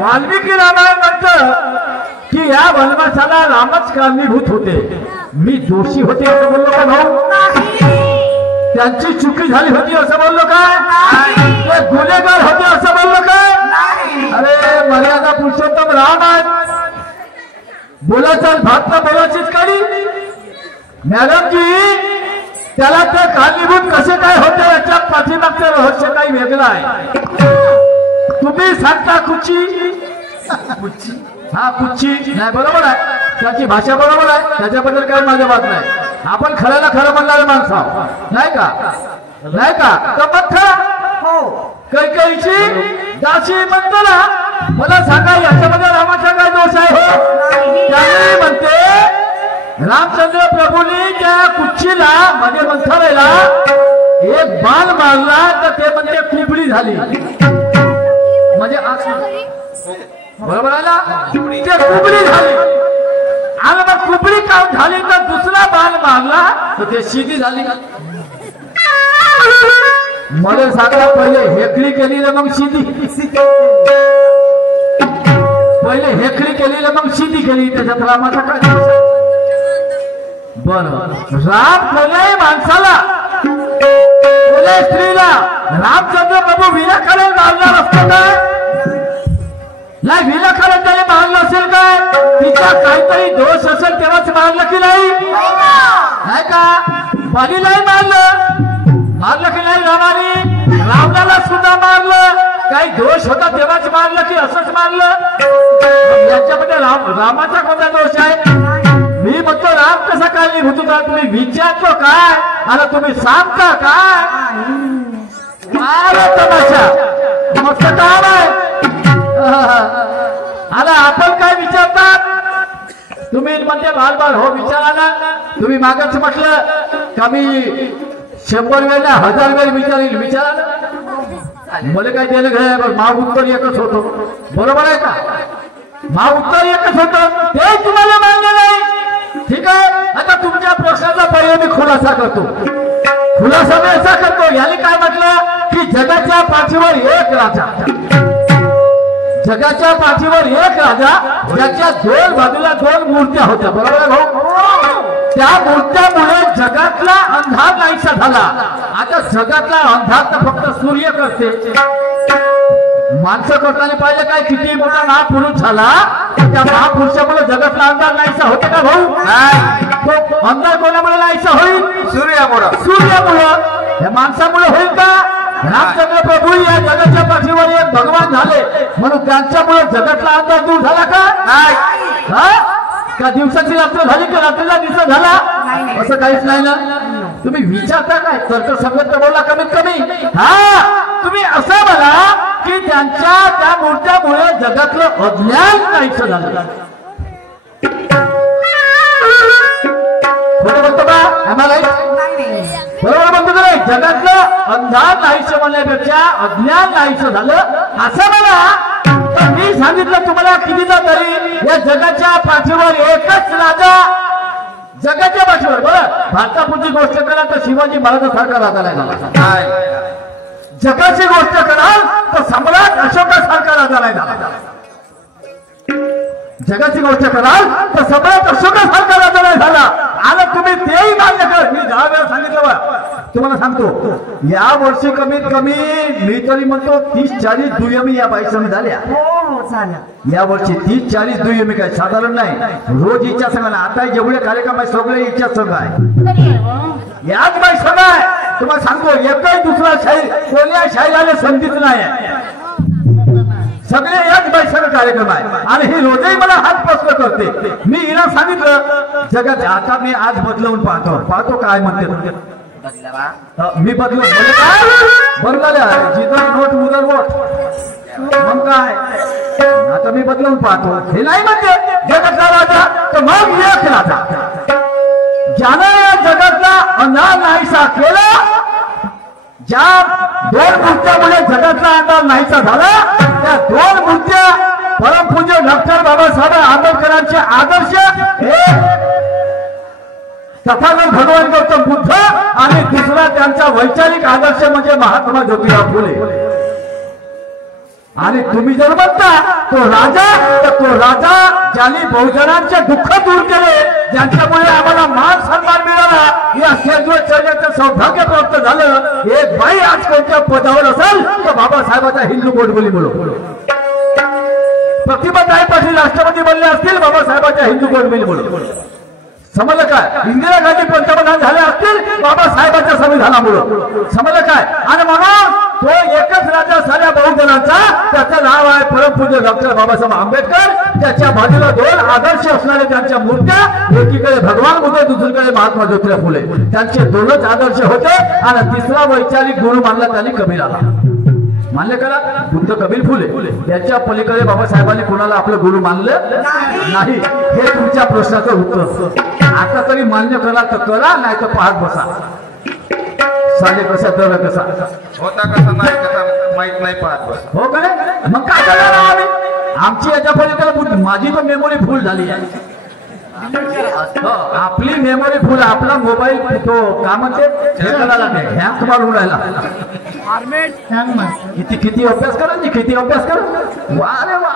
वाल्मिकी रामायण म्हणतं की या वनवासाला रामच कारणीभूत होते, मी दोषी होते असं बोललो का भाऊ? त्यांची चुकी झाली होती असं बोललो काय? ते गुन्हेगार होते असं बोललो काय? अरे मर्यादा पुरुषोत्तम राम आहे, बोलायचं भातला बोलायचीच काढी. मॅडम जी, त्याला ते कारणीभूत कसे काय होते याच्या पाठीमागचं रहस्य काही वेगळं आहे. तुम्ही सांगता कुच्ची हा कुच्ची नाही, बरोबर आहे, त्याची भाषा बरोबर आहे, त्याच्याबद्दल काही माझं बात नाही. आपण खऱ्याला खरं म्हणणारे माणसं नाही का? नाही का? हो, कैकईची दासी म्हणतो ना, मला सांगा याच्यामध्ये रामाचा काय दोष आहे? त्याने म्हणते रामचंद्र प्रभूंनी त्या कुच्चीला म्हणजे मंथरेला एक बाण मारला तर ते म्हणजे कुबडी झाली, म्हणजे बरोबर आहे ना, ते कुबडी झाली. आणि मग कुबडी काम झाली तर दुसरा बाण मारला तर ते शिदी झाली. मला सांगा, पहिले हेकडी केली ना मग शिदी, पहिले हेकडी केली ना मग शिदी केली, त्याच्यात रामाचा काय? बरं, राम कोणत्याही माणसाला कोणत्याही स्त्रीला रामचंद्र प्रभू विनाकारण मारणार असतो काय? नाही, विनाकारण त्याने मारलं असेल काय? तिचा काहीतरी दोष असेल तेव्हाच मारलं की नाही? नाही का? बलीलाही मारलं की नाही? रामाने रावणाला सुद्धा मारलं, काही दोष होता तेव्हाच मारलं की असंच मारलं? याच्यामध्ये रामाचा कोणता दोष आहे? मी म्हणतो राम कसा कारणीभूत होता, तुम्ही विचारतो काय आणि तुम्ही सांगता काय? तमाशा मस्त काम आहे. आता आपण काय विचारतात? तुम्ही म्हणते बार हो विचारा ना. तुम्ही मागच म्हटलं का मी 100 वेळा 1000 वेळ विचारील, विचारा ना. मला काय दिलं घ्या, माग उत्तर एकच होतो, बरोबर आहे का? माग उत्तर एकच होतं, ते तुम्हाला मान्य नाही. ठीक आहे, आता तुमच्या प्रश्नाचा पहिले मी खुलासा करतो. खुलासा मी असा करतो, याने काय म्हटलं की जगाच्या पाठीवर एक राजा, जगाच्या पाठीवर एक राजा, ज्याच्या दोन बाजूला 2 मूर्त्या होत्या, बरोबर आहे भाऊ? त्या मूर्त्यामुळे जगातला अंधार नाहीसा झाला. आता जगातला अंधार तर फक्त सूर्य करते. माणसं करताना पाहिलं काय, किती मोठा महापुरुष झाला, त्या महापुरुषामुळे जगातला अंधार नाहीसा होते का भाऊ? तो अंधार कोणामुळे नाहीसा होईल? सूर्यामुळं. या माणसामुळे होईल का? रामचंद्र प्रभू या जगाच्या पाठीवर एक भगवान झाले म्हणून त्यांच्यामुळे जगातला अंधार दूर झाला का? का दिवसाची रात्र झाली का रात्रीला दिवस झाला? असं काहीच नाही ना. तुम्ही विचारता काय? तर्कसंगत बोला कमीत कमी. तुम्ही असं बघा की त्यांच्या त्या मूर्त्यामुळे जगातलं अज्ञान नाहीसं झालं. खोटं म्हणतो का आम्हाला? बरोबर म्हणतो का? जगातलं अंधार नाहीसं म्हणण्यापेक्षा अज्ञान नाहीसं झालं असं मला. मी सांगितलं तुम्हाला कितीदा तरी, या जगाच्या पाठीवर एकच राजा, जगाच्या पाठीवर. बरं, भारतापुरची गोष्ट करा तर शिवाजी महाराजांसारखा राजा नाही झाला. जगाची गोष्ट कराल तर सम्राट अशोकासारखा राजा नाही झाला. जगाची गोष्ट कराल तर सम्राट अशोकासारखा राजा नाही झाला. आणि तुम्ही तेही मान्य कर. मी 10 वेळा सांगितलं बा, तुम्हाला सांगतो, या वर्षी कमीत कमी मी तरी म्हणतो 30-40 दुय्यमी या बाईसंग झाल्या. या वर्षी 30-40 दुय्यमी काय साधारण नाही. रोज इच्छा संघ, आता जेवढे कार्यक्रम आहे सगळे इच्छा संघ आहे, याच बाई संघ आहे. तुम्हाला सांगतो, एकही दुसरा शाही कोणत्या शाहीला संधीच नाही आहे. सगळे याच बाई संघ कार्यक्रम आहे. आणि ही रोजही मला हात पसलं करते. मी हिला सांगितलं जगात, आता मी आज बदलवून पाहतो काय म्हणते. मी बदलून काय बदलल्या, जिथं नोट उदर वोट, मग काय आता मी बदलून पाहतो. हे नाही म्हणते जगातला राजा, तर मग एक राजा ज्यानं या जगातला अंधार नाहीसा केला, ज्या 2 मूर्त्यामुळे जगातला अंधार नाहीसा झाला, त्या 2 मूर्त्या परमपूज्य डॉक्टर बाबासाहेब आंबेडकरांचे आदर्श हे तथागत भगवान गौतम बुद्ध, आणि दुसरा त्यांचा वैचारिक आदर्श म्हणजे महात्मा ज्योतिराव फुले. आणि तुम्ही जर म्हणता तो राजा, तर तो राजा ज्यांनी बहुजनांचे दुःख दूर केले, ज्यांच्यामुळे आम्हाला मान सन्मान मिळाला, या चर्चेचं सौभाग्य प्राप्त झालं. एक बाई आज कोणत्या पदावर असेल तर बाबासाहेबांच्या हिंदू गोडबोली बोलो. प्रतिभाताई पाटील राष्ट्रपती बनले असतील, बाबासाहेबांच्या हिंदू गोडबोली बोलो. समजलं काय? इंदिरा गांधी पंतप्रधान झाले असतील, बाबासाहेबांच्या संविधानामुळे. समजलं काय? आणि म्हणून तो एकच राजा साऱ्या बहुजनांचा, त्याचं नाव आहे परमपूज्य डॉक्टर बाबासाहेब आंबेडकर. त्याच्या बाजूला दोन आदर्श असणारे त्यांच्या मूर्त्या, एकीकडे भगवान बुद्ध, दुसरीकडे महात्मा ज्योतिराव फुले. त्यांचे दोनच आदर्श होते. आणि तिसरा वैचारिक गुरु मानला त्यांनी कबीराला. मानले करा, बुद्ध कबीर फुले. त्याच्या पलीकडे बाबासाहेबांनी कोणाला आपलं गुरु मानलं नाही. हे तुमच्या प्रश्नाचं उत्तर. आता तरी मान्य करा तर करा, नाही तर पाहत बसा. साले कसा तर कसा होता कसा नाही कसा माहित नाही पाहत बस. हो का नाही? मग काय करणार आम्ही? आमची याच्या पलीकडे माझी पण मेमोरी फुल झाली आहे. आपली मेमोरी फुल. आपला मोबाईल तो का म्हणते हँग मारून राहिला. किती किती अभ्यास करा, किती अभ्यास करा. वा रे वा.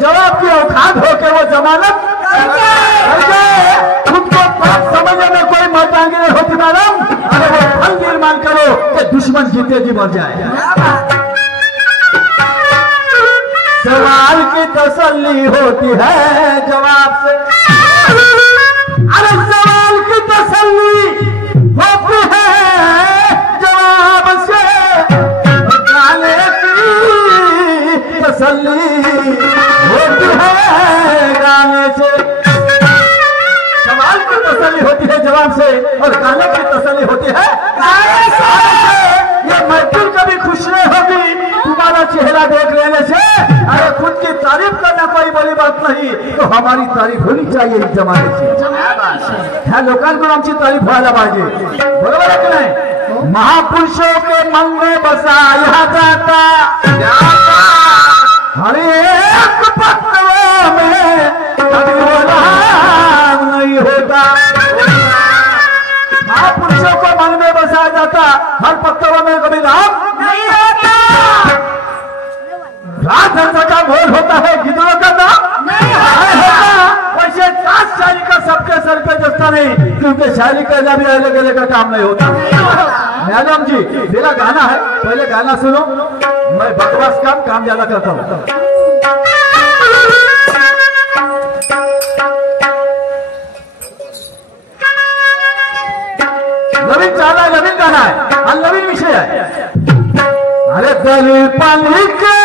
जवाब की औकात हो के वो जमानत खुद को समझने में कोई मर्दांगी होती मैडम. अरे वो फल निर्माण करो कि दुश्मन जीते जी मर जाए. सवाल की तसल्ली होती है जवाब से. अरे सवाल की तसल्ली होती है जवाब से. गाने की तसल्ली होती है गाने से. सवाल की तसल्ली होती है जवाब से, और गाने की तसल्ली होती है गाने से. ये महफिल कभी खुश नहीं होगी तुम्हारा चेहरा देख लेने से. अरे खुद की तारीफ करना कोई बड़ी बात नहीं, तो हमारी तारीफ होनी चाहिए इस जमाने की. ह्या लोकांकडून आमची तारीफ व्हायला पाहिजे. बरोबर है कि नहीं? महापुरुषों के मन में बसा यहाँ जाता हर एक पत्तों में कभी वो नाम नहीं होता. महापुरुषों को मन में बसाया जाता, हर पत्तों में कभी नाम नहीं होता. राजहंस का बोल होता है, गिद्धों का नाम नहीं होता. वैसे सात शायरी का सबके सर पे जस्ता नहीं, क्योंकि शायरी करना भी अलग अलग का काम नहीं होता. मैडम जी, मेरा गाना है, पहले गाना सुनो. मैं बकवास काम ज्यादा करता हूँ. नवीन चाहना है, नवीन गाना है और नवीन विषय है. अरे दल पलिक है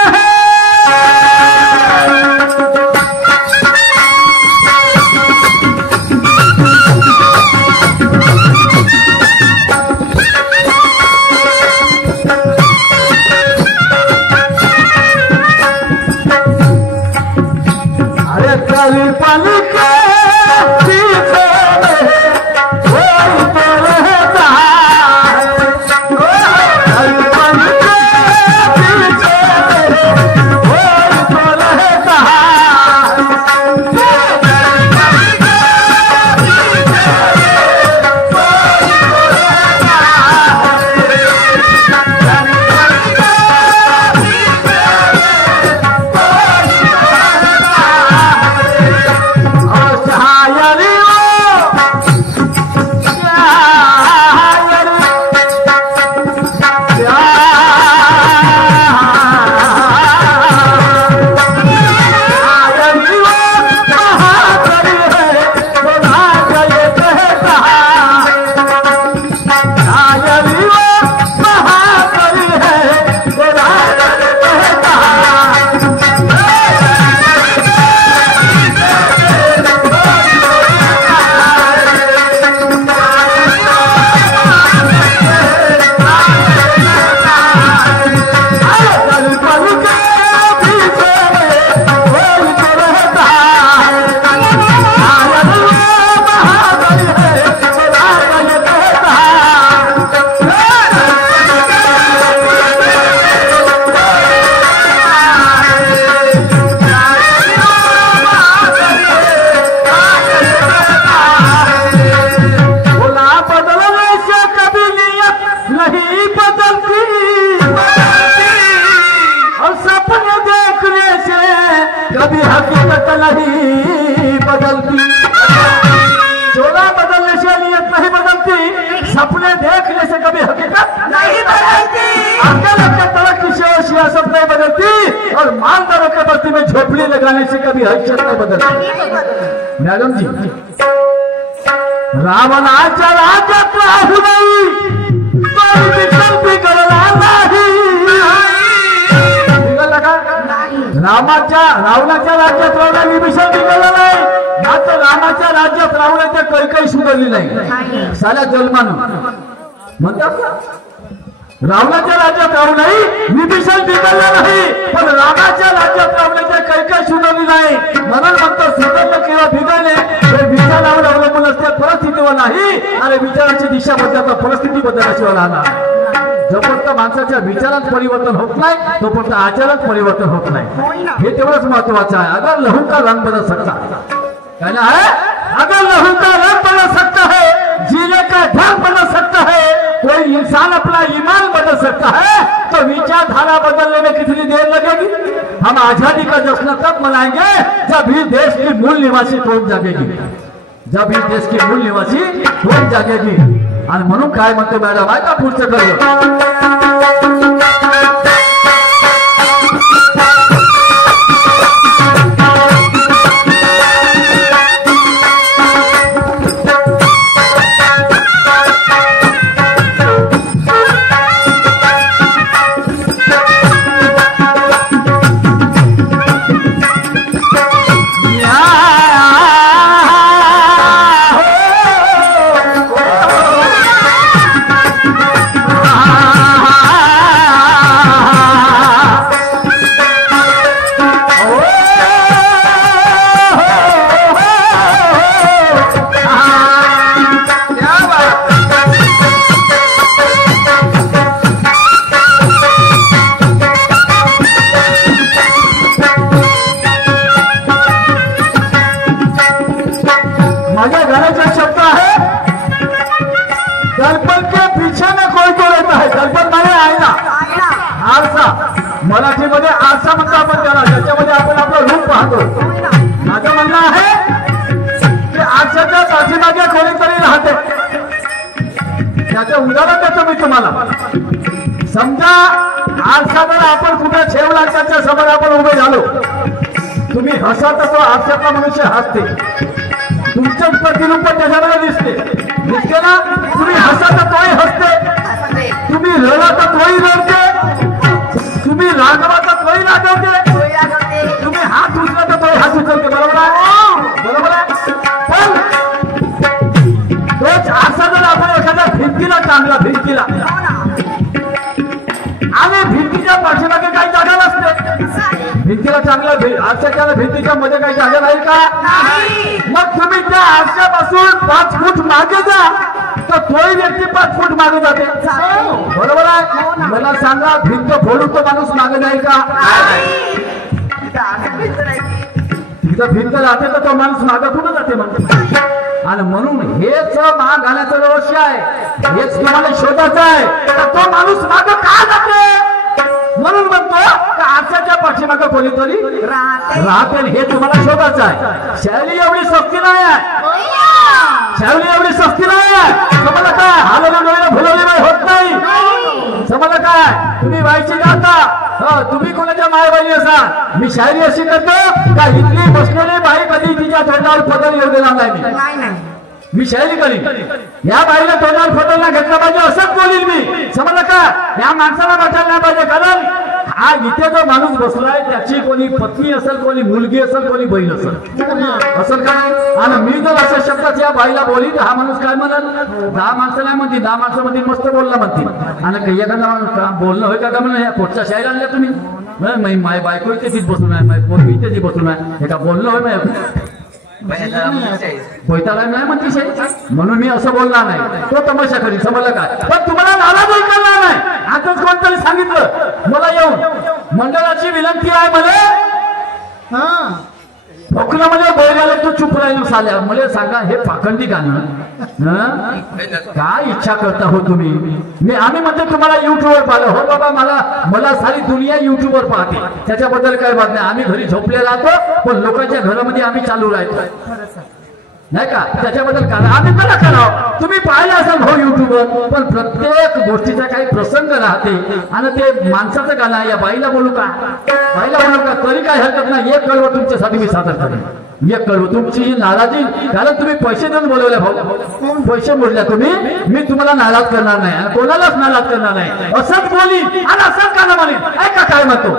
नहीं बदलती, चोला बदलने से नीयत नहीं बदलती, सपने देखने से कभी हकीकत नहीं बदलती, अकल के तरक्की से सियासत नहीं बदलती, और मालदारों के बस्ती में झोपड़ी लगाने से कभी हैसियत नहीं बदलती। मैडम जी, रावणाच्या राज्यात राहू नाही, कोणी विकल बिघडला नाही, बिघडला का? रावणाच्या राज्यात राहून विभीषण बिघडला नाही, मात्र रामाच्या राज्यात रावणाच्या कैकई सुधारली नाही साऱ्या जन्मानं म्हणतात का? रावणाच्या राज्यात राहू नाही, विभीषण बिघडला नाही, पण रामाच्या राज्यात रावणाच्या कैकई सुधारली नाही, म्हणून म्हणतो सुधारलं किंवा बिघडले हे विचारावर अवलंबून असते, परिस्थितीवर नाही. आणि विचाराची दिशा बदलता परिस्थिती बदलल्याशिवाय राहणार. जोपर्यंत माणसाच्या विचारात परिवर्तन होत नाही तोपर्यंत आचारात परिवर्तन होत नाही. हे तेवढंच महत्वाचं आहे. अगर लहू का रंग बदल सकता कहना है, अगर लहू का रंग बदल सकता है, जीने का ढंग बदल सकता है, कोई इंसान अपना ईमान बदल सकता है, तो विचारधारा बदलने में कितनी देर लगेगी? हम आजादी का जश्न तब मनाएंगे जब इस देश की मूल निवासी कौम जागेगी, जब इस देश की मूल निवासी कौम जागेगी. आणि म्हणून काय म्हणतो मॅडम आहे का पुढचं करूया मराठीमध्ये आरसा म्हणतो आपण त्याला, त्याच्यामध्ये आपण आपलं रूप पाहतो. माझं म्हणणं आहे की आरशाच्या पाठीमागे कोणीतरी राहते. त्याचं उदाहरण देतो मी तुम्हाला. समजा आरसा जर आपण कुठे ठेवला, त्याच्या समोर आपण उभे झालो, तुम्ही हसा तर तो आरशातला मनुष्य हसते, तुमचं प्रतिरूप त्याच्यामध्ये दिसते ना. तुम्ही हसा तर तोही हसते, तुम्ही रडा तर तोही रडते, तुम्ही रागवा तर तोही रागवते, तुम्ही हात उचला तर तोही हात उचलते. बरोबर आहे? बरोबर आहे. पण तोच आरसा जर आपण एखाद्या भिंतीला टांगला, भिंतीला, आणि भिंतीच्या पाठीमागे काही जागा नसते, भिंतीला टांगला आरशाच्या भिंतीच्या मध्ये काही जागा नाही का? मग तुम्ही त्या आरशापासून 5 फूट मागे जा तर तोही व्यक्ती 5 फूट मागे जाते. बरोबर आहे? मला सांगा, भिंत फोडून तो माणूस मागे जाईल का? तिथं भिंत राहते तर तो माणूस मागे कुठं जाते म्हणतो. आणि म्हणून हेच माग घालण्याचं रहस्य आहे, हेच तुम्हाला शोधायचं आहे. तर तो माणूस मागे का जाते? म्हणून म्हणतो आरशाच्या पाठीमागे कोणीतरी राहते, हे तुम्हाला शोधायचं आहे. शैली एवढी सस्ती नाही आहे, शैली एवढी सस्ती नाही आहे. समजा काय हालवलं डोळ्याला भुलवली होत नाही. समजा काय तुम्ही बाईची जाता, तुम्ही कोणाच्या मायबाई असा, मी शायरी अशी करतो का इथली बसलेली बाई कधी तिच्या तोंडावर पदर येऊ देणार नाही. मी शायरी करीन, या बाईला तोंडावर पदर नाही घेतला पाहिजे असंच बोलील मी. समजलं का? या माणसाला वाटायला नाही पाहिजे, कारण हा इथे जो माणूस बसलाय त्याची कोणी पत्नी असेल, कोणी मुलगी असेल, कोणी बहीण असेल काय. आणि मी जर अशा शब्दात या बाईला बोली तर हा माणूस काय म्हणेल? 10 माणसं नाही म्हणते, 10 माणसामध्ये मस्त बोलला म्हणते. आणि काही एखादा माणूस बोलणं होय का म्हणून या पोटच्या शायरी आणल्या तुम्ही, माय बायको इथे बसून आहे, माय पोरगी इथे बसून आहे, हे का बोलणं होय? पोयताला नाही म्हणते शायरी, म्हणून मी असं बोलणार नाही. तो तमाशा करी. समजलं काय? पण तुम्हाला नाराज करणार नाही. आताच कोणतरी सांगितलं मला येऊन, मंडळाची विनंती आहे मला, भोकल्यामध्ये बोलायला तू चुप राहिलो साल्या मला सांगा हे पाखंडी गाणं हं? काय इच्छा करता हो तुम्ही आम्ही म्हणतो तुम्हाला युट्यूबवर पाहिलं हो बाबा मला सारी दुनिया युट्यूबवर पाहते त्याच्याबद्दल काय बात नाही आम्ही घरी झोपले राहतो पण लोकांच्या घरामध्ये आम्ही चालू राहतो नाही का त्याच्याबद्दल करा आम्ही करा करावं तुम्ही पाहिलं असाल हो युट्यूबवर पण प्रत्येक गोष्टीचा काही प्रसंग राहते आणि ते माणसाचं गाणं आहे या बाईला बोलू का तरी काय हरकत नाही एक कळवं तुमच्यासाठी मी सादर करेन एक कळवं तुमची ही नाराजी कारण तुम्ही पैसे देऊन बोलवले भाऊ पैसे बोलल्या तुम्ही मी तुम्हाला नाराज करणार नाही आणि कोणालाच नाराज करणार नाही असंच बोली आणि असंच गाणं म्हणेन ऐका काय म्हणतो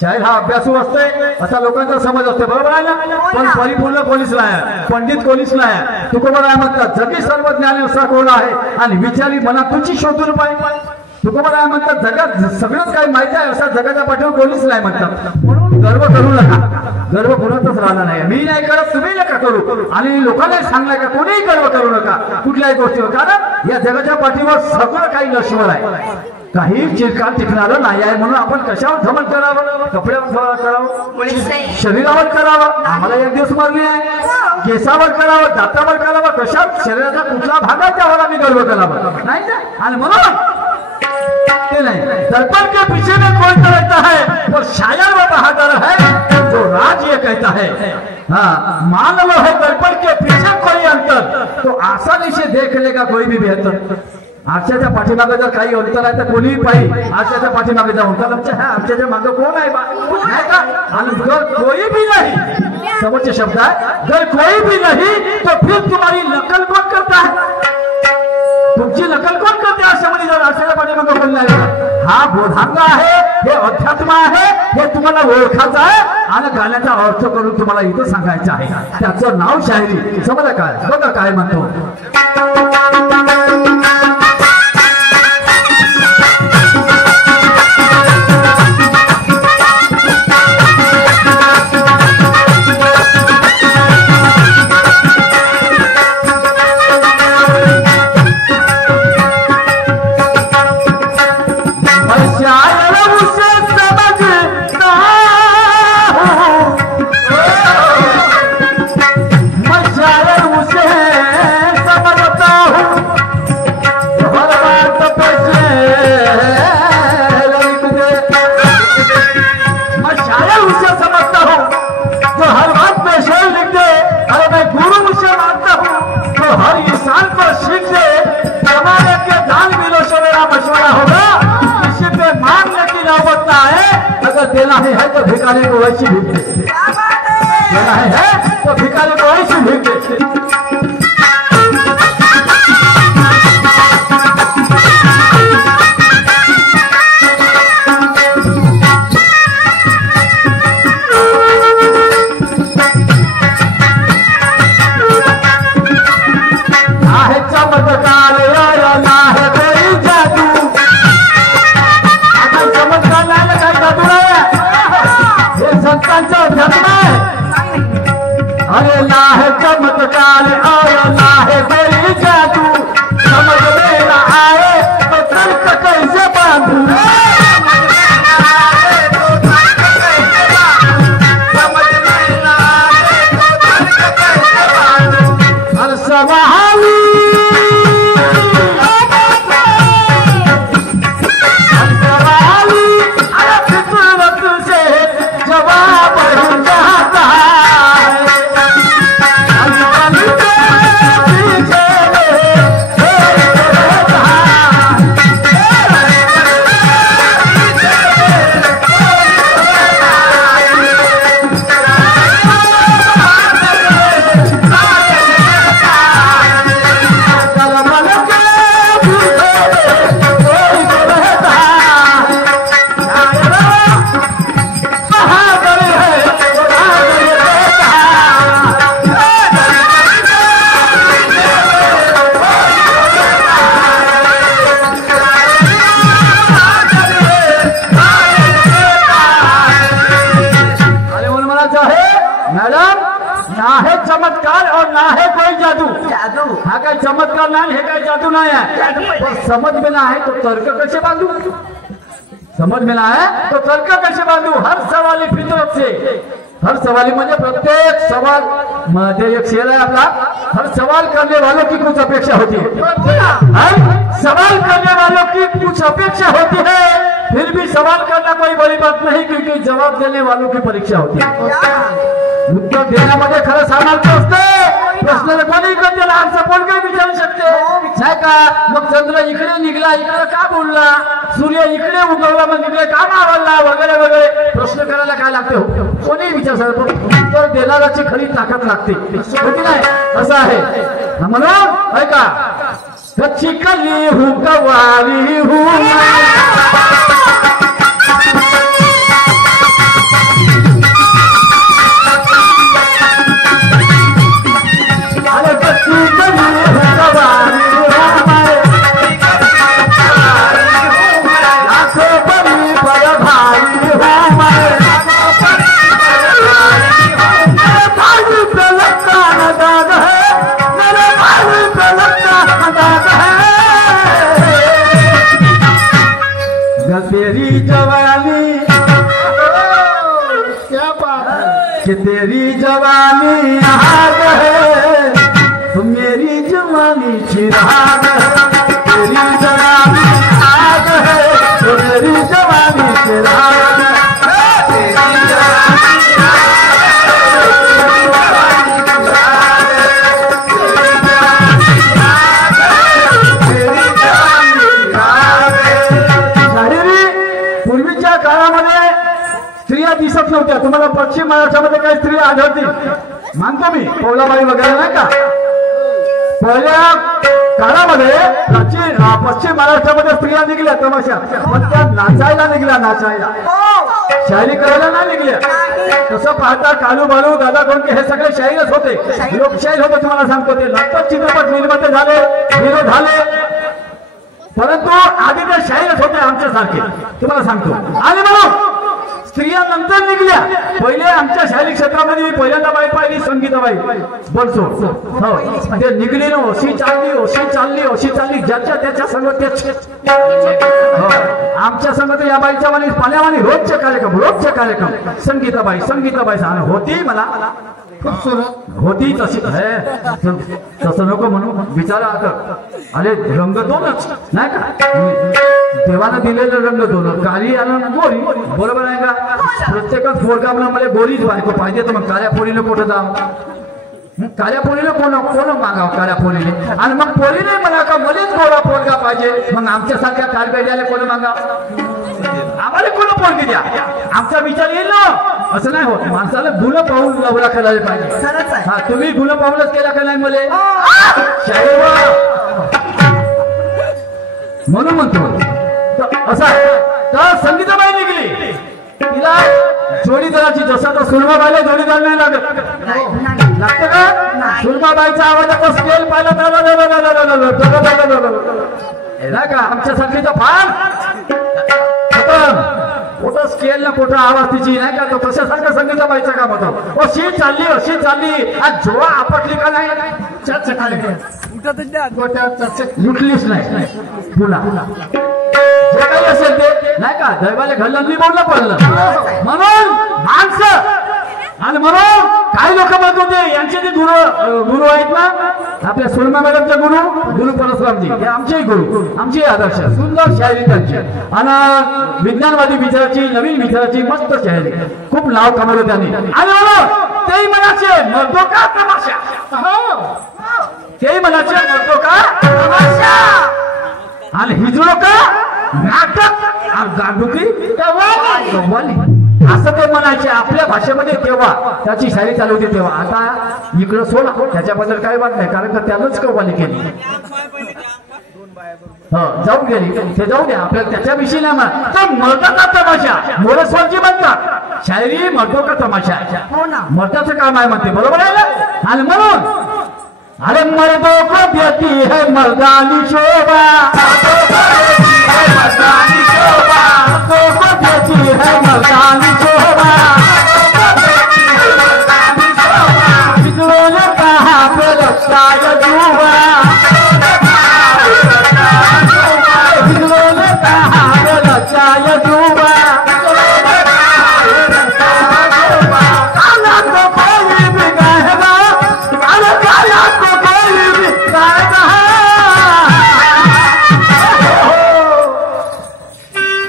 शाहीर हा अभ्यासू असते असा लोकांचा समज असते बरोबर आहे ना पण परिपूर्ण कोणीच नाही पंडित कोणीच नाही तुकोबा आहे म्हणतात जगी सर्व ज्ञानी असा कोण आहे आणि विचारी मनात तुझी शोधून पाहिजे तुकोबा आहे म्हणतात जगात सगळंच काही माहिती आहे असा जगाच्या पाठीवर कोणीच नाही म्हणतात म्हणून गर्व करू नका गर्व कोणाचाच राहिला नाही मी नाही करत तुम्ही नका करू आणि लोकांना सांगलाय का कोणीही गर्व करू नका कुठल्याही गोष्टीवर कारण या जगाच्या पाठीवर सगळं काही नश्वर आहे काही चिरकाल टिकणारं नाही आहे म्हणून आपण कशावर धमन करावं कपड्यावर करावं शरीरावर करावं आम्हाला एक दिवस मारली आहे केसावर करावं दातावर करावं कशावर शरीराचा कुठला भाग आहे त्यावर आम्ही गर्व करावं नाही ना आणि म्हणून ते नहीं दर्पण के पीछे में कौन रहता है वो शायर व बहादुर है जो राज ये कहता है हाँ मान लो है दर्पण के पीछे कोई अंतर तो आसानी से देख लेगा कोई भी बेहतर आरशाच्या पाठीमागे जर काही अंतर आहे तर कोणीही पाहिजे आरशाच्या पाठीमागे जाऊन तर आमच्या मागे कोण आहे नाही का आणि जर कोई भी नहीं समोरचे शब्द आहे जर कोई भी नहीं तो फिर तुम्हारी नकल कौन करता है तुमची नकल कोण करते आरशामध्ये जर आरशाच्या पाठीमागे बोलणार हा बोधांग आहे हे अध्यात्म आहे हे तुम्हाला ओळखायचं आहे आणि गाण्याचा अर्थ करून तुम्हाला इथं सांगायचं आहे त्याचं नाव शायरी समजा काय बघा काय म्हणतो गोळीची भीक देते तो भिकारी गोळीची भीक देते अरे ना है चमत्कार और ना है कोई जादू समझ में ना आए तो तर्क कैसे बांधू हर सवाली चमत्कार और ना है कोई जादू हा काही चमत्कार नाही हे काही जादू नाही आहे पण समज में ना है तो तर्क कैसे बांधू समझ में ना है तो तर्क कैसे बांधू हर सवाली फितरत से हर सवाली म्हणजे प्रत्येक सवाल मध्ये एक शेर है अपना हर सवाल करने वालों की कुछ अपेक्षा होती है हर सवाल करने वालों की कुछ अपेक्षा होती है फिर भी सवाल करना कोई बड़ी बात नहीं क्योंकि जवाब देने वालों की परीक्षा होती है उत्तर देण्यामध्ये खरं सामर्थ्य असते प्रश्नाला कोणी करते आमचा कोण काय विचारू शकते नाही का मग चंद्र इकडे निघला इकडे का बोलला सूर्य इकडे उगवला मग इकडे का मावळला वगैरे वगैरे प्रश्न करायला काय लागते कोणी विचार शकतो उत्तर देणाऱ्याची खरी ताकद लागते होती नाही असं आहे म्हणून ऐका कच्ची कली हूं कवाली हूं तेरी जवानी क्या बात है कि तेरी जवानी आग है तो मेरी जवानी चिराग है तेरी जवानी आग है तो मेरी जवानी चिराग है दिसत नव्हत्या तुम्हाला पश्चिम महाराष्ट्रामध्ये काही स्त्रिया आढळतील मानतो मी पौलाबाई वगैरे नाही का पहिल्या काळामध्ये प्राचीन पश्चिम महाराष्ट्रामध्ये स्त्रिया निघल्या तमाशा पण त्या नाचायला निघल्या नाचायला शायरी करायला नाही निघल्या तसं पाहता कालू बालू दादा कोणके हे सगळे शाहीरच होते लोकशाहीर होते तुम्हाला सांगतो ते नंतर चित्रपट निर्माते झाले हिरो झाले परंतु आधी ते शाहीरच होते आमच्यासारखे तुम्हाला सांगतो आणि म्हणून स्त्रिया नंतर निघल्या पहिले आमच्या शाहीर क्षेत्रामध्ये पहिल्यांदा बाई पाहिली संगीताबाई बोलसो ते निघली ना अशी चालली ज्याच्या त्याच्या संग आमच्या संग तर या बाईच्या वाणी पाण्यावाणी रोजचे कार्यक्रम संगीताबाई होती मला होती तशी तसं नको म्हणून विचारा आता अरे रंग दोनच नाही का देवानं दिलेलं रंग दोन काळी आणि गोरी बरोबर आहे का प्रत्येकच पोरगा मला गोरीच बायको पाहिजे तर मग काळ्या पोरीने कुठं जावं काळ्या पोरीने कोण मागावं काळ्या पोरीने आणि मग पोरीने म्हणा का मलाच गोरा पोरगा पाहिजे मग आमच्यासारख्या कारपेड्याला कोण मागावं आम्हाला कोण पोरगी द्या आमचा विचार येईल ना असं नाही होत. माणसाला गुण पाहून नवरा करायला पाहिजे. खरंच आहे. हा, तुम्ही गुण पाहूनच केला का नाही मले? म्हणून म्हणतो असा तर संगीताबाई निघली. तिला जोडीदाराची जसा तर सुरमाबाईला जोडीदार नाही लागत. लागतं का? सुरमाबाईचा आवाज आता स्केल पाहिला नाही का? आमच्या संगीता फार मोठा स्केल ना मोठा आवाज तिची नाही का? तो तशासारखा संगीताबाईचा काम होतो. अशी चालली आज जोडा आपटली का नाही? लुटलीच नाही. पुन्हा जे काही असेल ते नाही का दैवाले घडलं मी बोललं पडलं. म्हणून माणसं आणि म्हणून काही लोक म्हणत होते यांचे जे गुरु आहेत ना आपल्या सुरमा मॅडमचे गुरु परशुरामजी हे आमचेही गुरु आमचे आदर्श. सुंदर शायरी त्यांची आणि विज्ञानवादी विचाराची नवीन विचाराची मस्त शायरी खूप नाव कमावलं त्यांनी. आणि म्हणून तेही म्हणायचे मर्दो का तमाशा. तेही म्हणायचे मर्दो का तमाशा आणि हिजडो का नाटक गांडुकी कव्वाली असं ते म्हणायचे आपल्या भाषेमध्ये. तेव्हा त्याची शायरी चालू होती तेव्हा. आता इकडं सोडा त्याच्याबद्दल काही बात नाही कारण का त्यानंच कव्वाली केली. जाऊन गेली ते जाऊ द्या आपल्याला त्याच्याविषयी नाही म्हणा. तर मर्दाचा तमाशा मोरेश्वरजी म्हणतात शायरी मर्दो का तमाशा. मर्दाचं काम आहे म्हणते बरोबर आहे ना. आणि म्हणून अरे मर्दो को देती है मर्दानी शोभा. मर्दानी शोभा को देती है मर्दानी शोभा. ने कहा पे लगता है जुआ. ने कहा पे लगता है जुआ.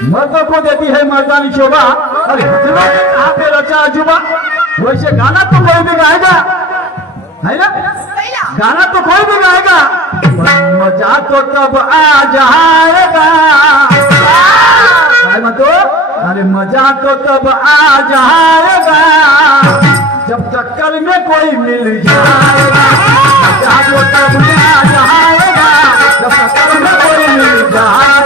मर्दों को देती है मर्दानी शोभा. अरे कहाँ पे रचा अजूबा. वैसे गाना तो कोई भी गाएगा है ना. गाना तो कोई भी गाएगा मजा तो तब आ जाएगा. काय म्हणतो अरे मजा तो तब आ जाएगा जब टक्कर में कोई मिल जाएगा. मजा तो तब आ जाएगा जब टक्कर में कोई मिल जाएगा.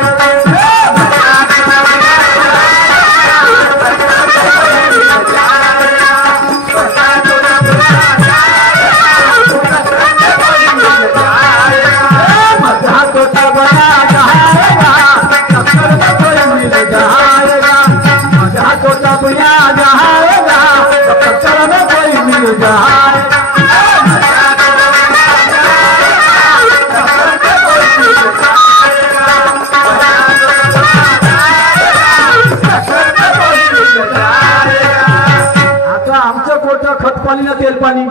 तेल पाणी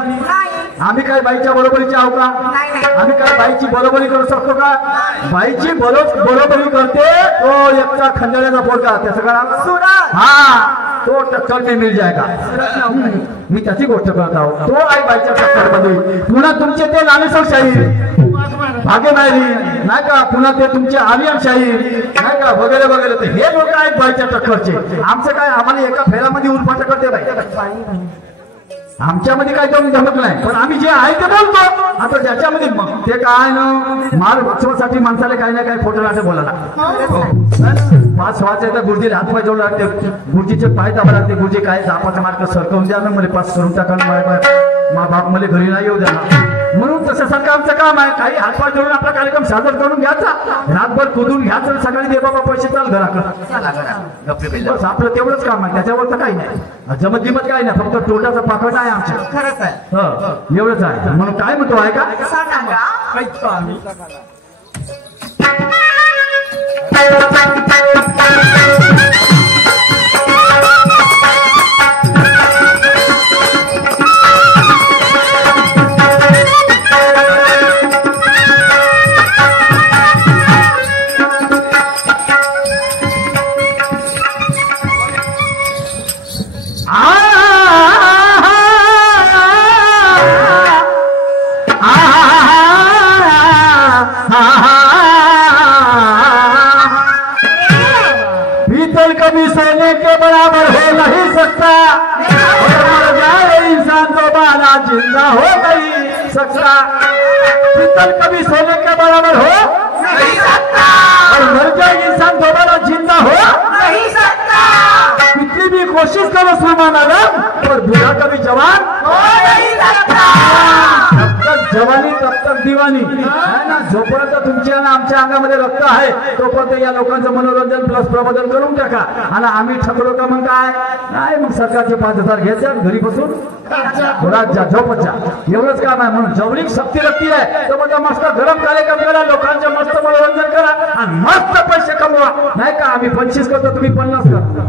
आम्ही काय बाईच्या बरोबरीचे आहो का. आम्ही काय बाईची बरोबरी करू शकतो का. बाईची बरोबरी करते तो एकटा खंडाळ्याचा पोरगा त्याचं का हा तो टक्कर में मिल जाएगा. मी त्याची गोष्ट करत आहो. तो आहे बाईच्या टक्कर मध्ये. पुन्हा तुमचे ते नामेसर शाहीर भाग्यबाई नाही का. पुन्हा ते तुमचे आर्यन शाहीर नाही का वगैरे वगैरे. ते हे लोक आहेत बाईच्या टक्करचे. आमचं काय आम्हाला एका फेऱ्यामध्ये उलपाट करते बाई. आमच्यामध्ये काय जाऊन जमत नाही पण आम्ही जे आहे ते बोलतो. आता ज्याच्यामध्ये ते काय ना माल वाचवासाठी माणसाला काही ना काही खोटं नाटक बोलायला. पाच व्हायचे तर गुरुजी हातपाय जोडू लागते. गुरुजीचे पाय दाबा लागते. गुरुजी काय जापाचा मार्ग सरकवून द्या ना मला पास करून टाका. मा बाप मला घरी नाही येऊ द्या ना. म्हणून तशासारखं आमचं काम आहे. काही हातपाय जोडून आपला कार्यक्रम सादर करून घ्यायचा. रातभर कुदून घ्यायचं. सकाळी दे बाबा पैसे चाल घराकडे. बस आपलं तेवढंच काम आहे. त्याच्यावर तर काही नाही. जमत जिमत काही नाही. फक्त तोंडाचं पाकट आहे आमचं. खरंच आहे एवढंच आहे. म्हणून काय म्हणतो आहे का पीतल कभी सोने के बराबर हो नहीं सकता. ऐसा हो नहीं सकता, पीतल कभी सोने के बराबर हो नहीं सकता, और मर जाए इंसान दोबारा जिंदा हो नहीं सकता, कितनी भी कोशिश करो सुलमान आलम, और बूढ़ा कभी जवान हो नहीं सकता। तब तक जवानी तब तक दिवानी है ना. जोपर्यंत तुमच्या आणि आमच्या अंगामध्ये रक्त आहे तोपर्यंत या लोकांचं मनोरंजन प्लस प्रबोधन करून टाका. आणि आम्ही ठकलो का मग काय नाही, मग सरकारचे 5,000 घ्यायचे घरी बसून घरात जा झोपत जा, एवढंच काम आहे. म्हणून जवळीक शक्ती लागती आहे तर म्हणजे मस्त गरम कार्यक्रम करा, लोकांचे मस्त मनोरंजन करा आणि मस्त पैसे कमवा. नाही का आम्ही 25 करतो तुम्ही 50 करता.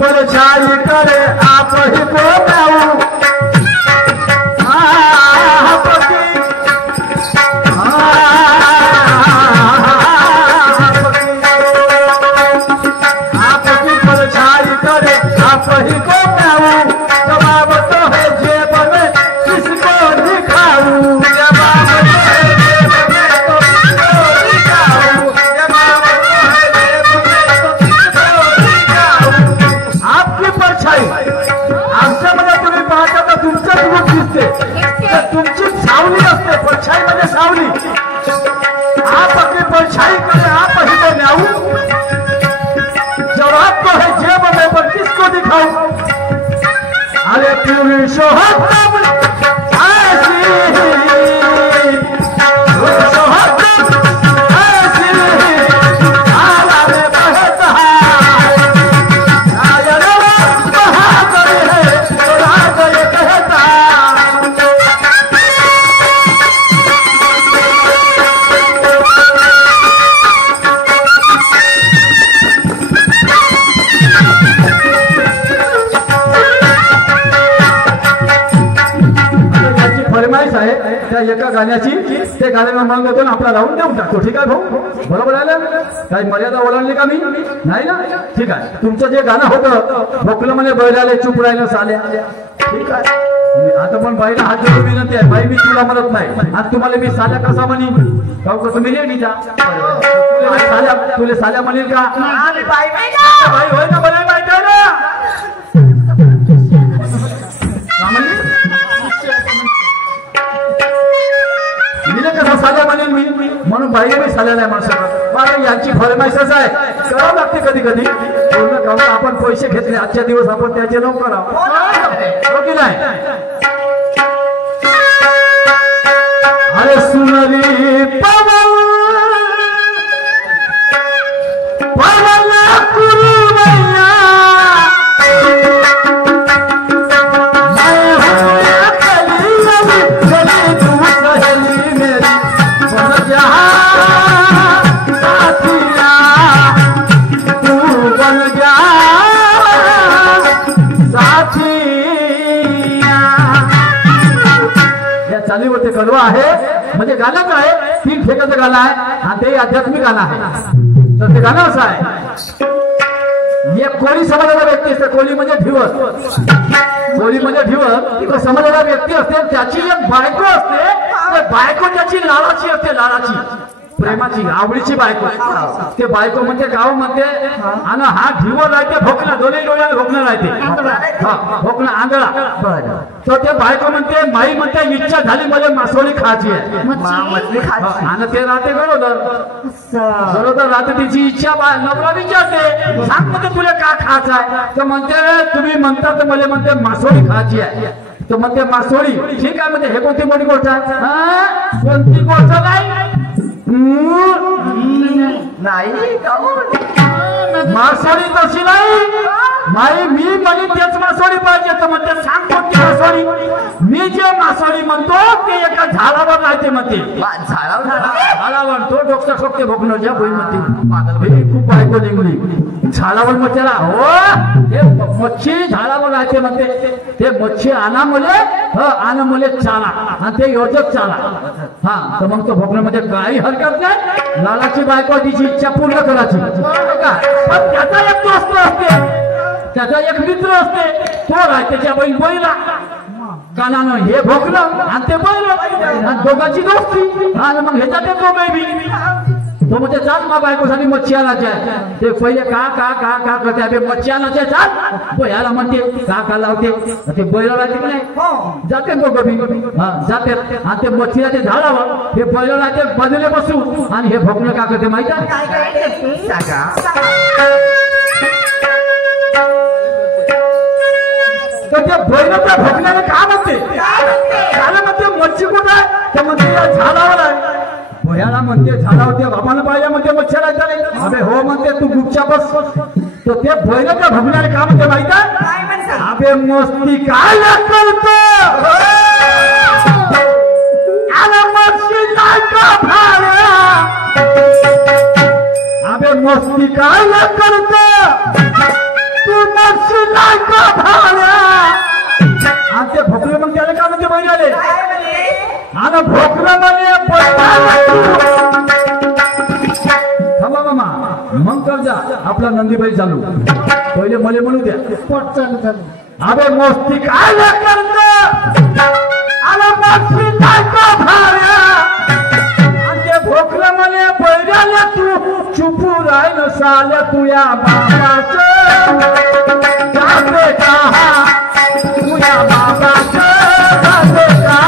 परछाई करे आप ही को गाऊं, आपकी परछाई करे आप ही को गाऊं, जवाब तो है जेब में किसको दिखाऊं, जवाब तो है जेब में तो किसको दिखाऊं, जवाब तो है जेब में तो किसको दिखाऊं. आपकी परछाई आमच्यामध्ये तुम्ही पाहता तर तुमचंच रूप दिसते, तर तुमची सावली असते परछाई मध्ये सावली. आप अपनी परछाई करे आप ही को न्याऊ, जवाब तो है जेब में पर किसको दिखाऊं. अरे पुरुष हो तुम ऐसी, पुरुष हो तुम ऐसी, आला में बहता फरमाईश आहे त्या एका गाण्याची, ते गाण्याला मन देतो आपला लावून देऊन टाकतो. ठीक आहे भाऊ, बरोबर आहे ना? काही मर्यादा ओलांडली का मी? नाही ना? ठीक आहे. तुमचं जे गाणं होतं भोकलं म्हणे बैलाले चूप राहिलं साल्या, ठीक आहे. आता पण बाईला हात जोडून विनंती आहे, बाई मी तुला म्हणत नाही, आज तुम्हाला मी साल्या कसा म्हणी भाऊ का तुम्ही रेडी जा साल्या, तुले साल्या म्हणेल का? बाई होय ना, बरं माहिती आहे ना कसा साल्या म्हणेल मी, म्हणून बाईला मी साल्या नाही माणसाला. कारण यांची फरमाईशच आहे, करावं लागते कधी कधी. बोलणं खाऊन आपण पैसे घेतले, आजच्या दिवस आपण त्याचे नको करावं, हो की नाही? अरे सुनरी पवन पवन कुरुमैया, चालीवरती कलवा आहे, म्हणजे गाणं काय 3 ठेक्याचं गाणं आहे आणि ते आध्यात्मिक गाणं आहे. तर ते गाणं असं आहे, एक कोळी समाजाचा व्यक्ती असते, कोळी म्हणजे ढिवळ, कोळी म्हणजे ढिवळ समाजाचा व्यक्ती असते, त्याची एक बायको असते, बायको त्याची लाडाची असते, लाडाची प्रेमाची आवडीची बायको. ते बायको म्हणते गाव म्हणते, आणि हा ढिवळ राहते भोकला, दोन्ही डोळ्याला भोकणं राहते, भोकणं आंधळा. तर ते बायको म्हणते, माई म्हणते इच्छा झाली मला मासोळी खायची आहे, आणि ते राहते बरोबर बरोबर राहते, तिची इच्छा नवरा विचारते, सांग म्हणते तुला का खायचं आहे, तर म्हणते तुम्ही म्हणता तर मला म्हणते मासोळी खायची आहे. तर म्हणते मासोळी ठीक आहे, म्हणजे हे कोणती मोठी गोष्ट आहे? कोणती गोष्ट नाही, नाही मासोळी तशी नाही माई मी म्हणेन तेच मासोळी पाहिजे तर म्हणते सांग कोणती मासोळी मी जे मासोळी म्हणतो ते एका झाडावर राहते म्हणते झाडावर तो डोक्टर ठोकते भोकण्याच्या बोई म्हणते खूप बायको निघली झाडावर मग त्याला हो ते मच्छी झाडावर राहते म्हणते ते मच्छी आणा मुले आणा मुले चाला आणि ते योजक चाला हा तर मग तो भोकण्यामध्ये काही हरकत नाही लालाची बायको तिची इच्छा पूर्ण करायची पण त्याचा एक दोस्त असते त्याचा एक मित्र असते तो राहते त्या बैल बैला कानानं हे भोकलं आणि ते बैल आणि दोघांची दोस्ती आणि मग ह्याचा ते दोघे बी तो म्हणजे चाल मग बायकोसाठी मच्छी आणायची आहे ते पहिले का का का का करते अबे मच्छी आणायचे चाल याला म्हणते का लावते ते बैलाला की नाही जाते दोघं बी हा जाते आणि ते मच्छीला ते झाडावर हे बैलाला ते बाजूला बसून आणि हे भोकणं का करते माहिती आहे तर त्या बैलाच्या भोकण्याला का म्हणते त्याला म्हणते मच्छी कुठं आहे त्या म्हणते झाडावर आहे भयाला म्हणते झाडावर त्या बाबाला पाहिजे म्हणते मच्छर आहे अबे हो म्हणते तू गुपच्या बस तर ते बैलाच्या भोकण्याला का म्हणते माहिती आहे अबे मस्ती काय करतो अरे मस्ती नाही का भाड्या अबे मस्ती काय करतो तू मस्ती नाही का भाड्या आणि ते भोकले मग त्याला का म्हणते बैलाले आणि भोकलं म्हणे थांबा मामा मग कर जा आपला नंदीबाई चालू पहिले मले म्हणू द्या अबे मस्ती काय करत अरे मस्ती नाही का भाड्या आणि ते भोकलं म्हणे बैलाले तू चुपू राहिल साल्या तुया बाबाचं जाते का तुया बाबाचं जाते का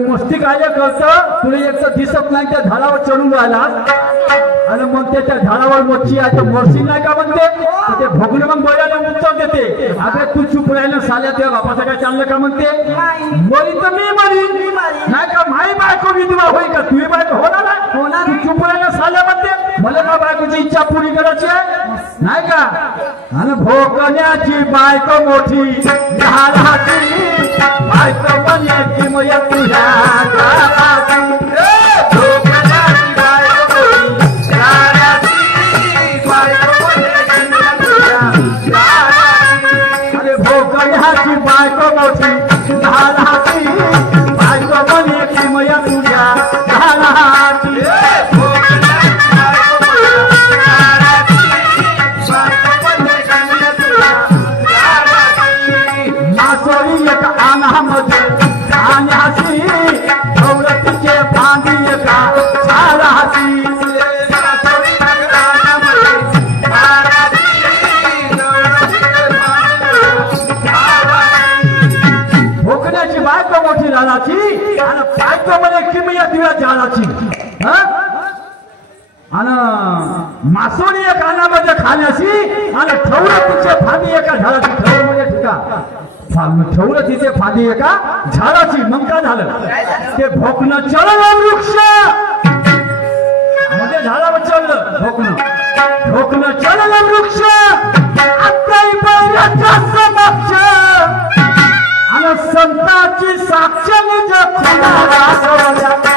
मस्ती काय करतं तुला एक तर दिसत नाही त्या झाडावर चढून राहिला आणि मग त्या झाडावर मच्छी आहे तर मरशी नाही का म्हणते ते भोगणे मग बैलाला उत्तर देते अरे तू चुप राहिलं साल्या त्या बापाचं काय चाललं का म्हणते मरी तर मी मरी नाही का माई बायको विधवा होई का तुझी बायको होणार तू चुप राहिलं साल्या म्हणते मला का बायकोची इच्छा पुरी करायची आहे नाही का आणि भोकण्याची बायको मोठी झाडाची बायको म्हणे की मया तुझ्या अरे भोकण्याची बायको मोठी झाडाची बायको म्हणे की मया तुझ्या झाडाची मासोळी एक आनामध्ये धान्याची गौरतीचे फांदी एका झाडाची भोकण्याची बायको मोठी झाडाची आणि बायको मध्ये किमया दिव्या झाडाची आणि मासोळी एक आनामध्ये खाण्याची आणि ठेवरतीचे फांदी एका झाडाची ठेवून म्हणजे ठिका ठेवलं तिथे फांदी एका झाडाची मग काय झालं ते भोकणं चढलं वृक्ष मध्ये झाडावर चढलं भोकणं चढलं वृक्ष आत्ताही बैलाच्या समक्ष आणि संताची साक्ष निज खुला